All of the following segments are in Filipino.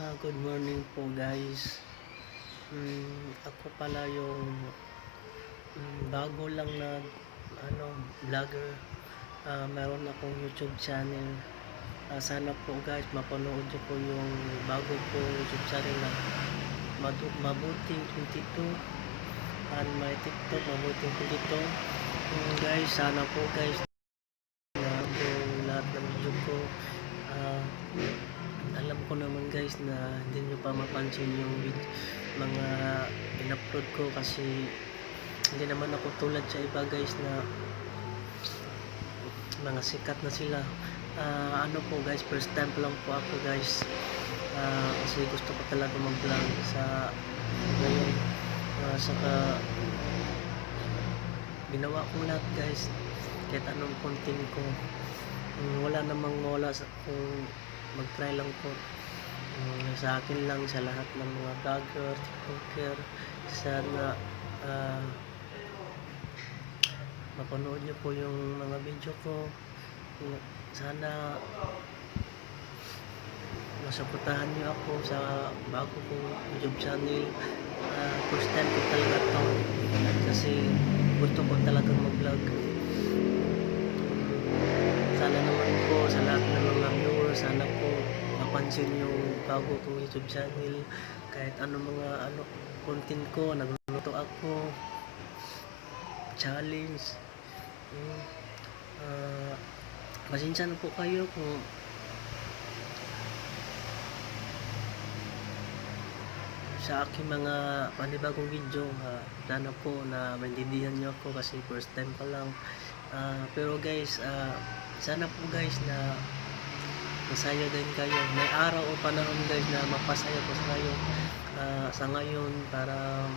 Ah, good morning po guys. Mm, ako pala yung mm, bago lang na ano, vlogger. Ah, meron akong YouTube channel. Ah, sana po guys mapanood niyo po yung bago ko YouTube channel na Mabuting 22 and my TikTok Mabuting 22. Mm, guys, sana po guys pa mapansin yung mga in-upload ko kasi hindi naman ako tulad sa iba guys na mga sikat na sila. Ah, ano po guys first time lang po ako guys. Ah, kasi gusto ko talaga mag vlog sa ngayon. Ah, saka ginawa ko lahat guys. Kahit anong content ko. Mm, wala namang mawala sa kung mag-try lang po Mm, sa akin lang sa lahat ng mga vlogger, tiktoker sana ah, mapanood nyo po yung mga video ko sana masuportahan nyo ako sa bago kong YouTube channel. Ah, first time ko talaga to kasi gusto ko talagang mag-vlog. sana mapansin yung bago kong YouTube channel. Kahit ano mga ano content ko nagluluto ako. Challenge. Mm, ah, pasensya na po kayo kung sa aking mga panibagong video uh, sana po na maintindihan nyo ako kasi first time pa lang. Ah, pero guys ah, sana po guys na masaya din kayo. May araw o panahon guys na mapasaya po sa kayo Ah, sa ngayon para um,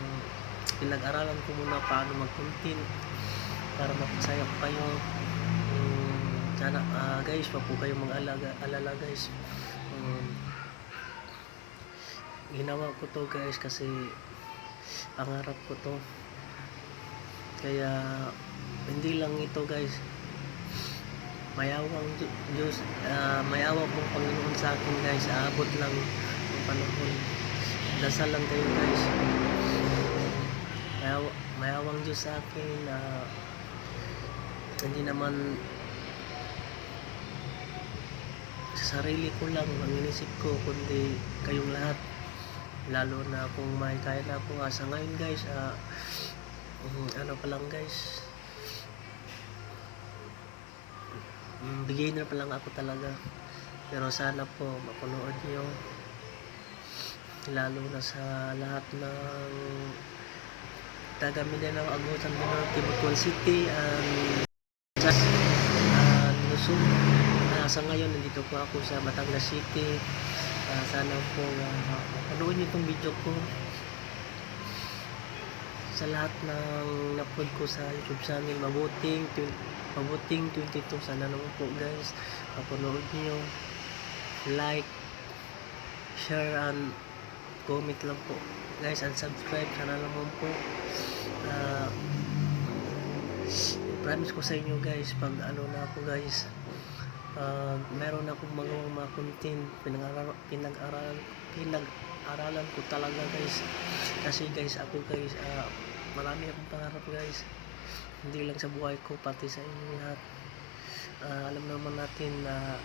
pinag-aralan ko muna paano mag-content para mapasaya po kayo. Um, sana ah, guys wag po kayo mag-alala alala guys. Um, ginawa ko to guys kasi pangarap ko to. Kaya hindi lang ito guys mayawang Di- Diyos ah, mayawa pong Panginoon sa akin guys. Aabot lang ang panahon. Dasal lang kayo guys. Mayawa, mayawang Diyos sa akin na hindi naman sa sarili ko lang ang inisip ko kundi kayong lahat. Lalo na kung may kaya na ako nga sa ngayon guys. Mm, ano pa lang guys mm, beginner pa lang ako talaga. Pero sana po mapanood nyo lalo na sa lahat ng taga Mindanao Agusan Minority Butuan City and and Luzon. Ah, sa ngayon nandito po ako sa Batangas City. Ah, sana po uh, mapanood nyo itong video ko. Sa lahat ng upload ko sa YouTube channel mabuting mabuting 22 sana naman po guys. Mapanood nyo like share and comment lang po. Guys and subscribe. Sana naman po. Ah, promise ko sa inyo guys pag ano na ako guys Ah, meron akong mga mga content. Pinag-aralan pinag-aralan pinag-aralan ko talaga guys. Kasi guys ako guys ah, marami akong pangarap guys hindi lang sa buhay ko pati sa inyo lahat. Ah, alam naman natin na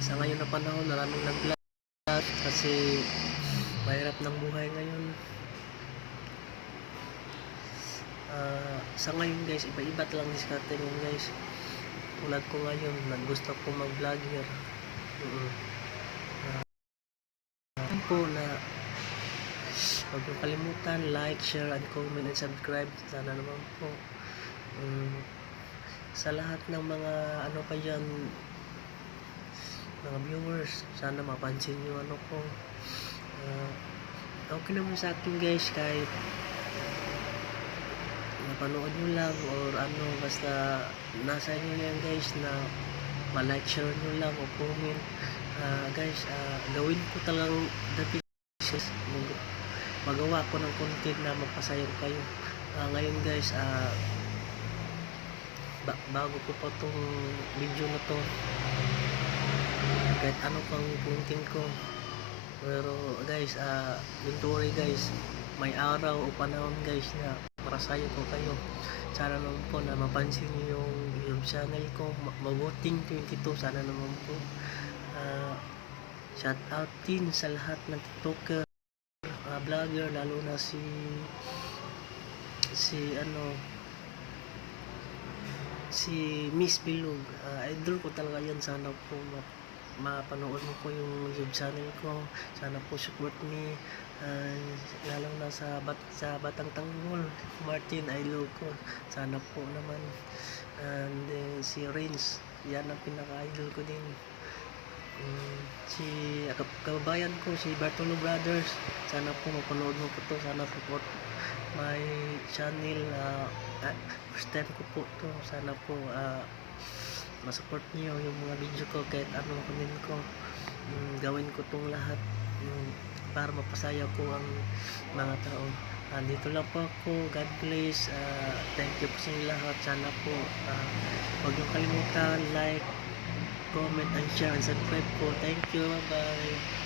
sa ngayon na panahon maraming nag-vlog kasi mahirap ng buhay ngayon. Ah, sa ngayon guys iba-iba lang diskarte ngayon guys. Tulad ko ngayon naggusto ko mag vlogger mm po na huwag kalimutan like, share, and comment and subscribe. Sana naman po Mm, sa lahat ng mga ano pa dyan mga viewers sana mapansin nyo ano ko. Ah, okay naman sa akin guys kahit mapanood nyo lang or ano basta nasa inyo na yan guys na ma-like share nyo lang o comment. Ah, guys ah, gawin ko talagang the mag- magawa ko ng content na magpasaya ko kayo. Ah, ngayon guys ah, ba- bago ko pa tong video na to kahit ano pang content ko Pero guys, ah, don't worry guys, may araw o panahon guys na marasayo ko kayo. Sana naman po na mapansin niyo yung YouTube channel ko, Ma- Mabuting 22, sana naman po. Ah, shout out din sa lahat ng TikToker, ah, vlogger, lalo na si si ano si Miss Bilog. Ah, idol ko talaga yan. Sana po ma- mapanood mo po yung YouTube channel ko. Sana po support me. Uh, lalong na sa, bat sa Batang Tanggol. Martin, I love ko. Sana po naman. And then, si Renz. Yan ang pinaka-idol ko din. Mm, si kab- kababayan ko, si Bartolo Brothers. Sana po mapanood mo po to. Sana support my channel. ah, ah, first time ko po to. Sana po ah, masupport niyo yung mga video ko kahit ano ang comment ko. Mm, gawin ko tong lahat mm, para mapasaya ko ang mga tao. Andito lang po ako. God bless. Ah, thank you po sa lahat. Sana po ah, huwag niyo kalimutan like, comment, and share, and subscribe po. Thank you. Bye-bye.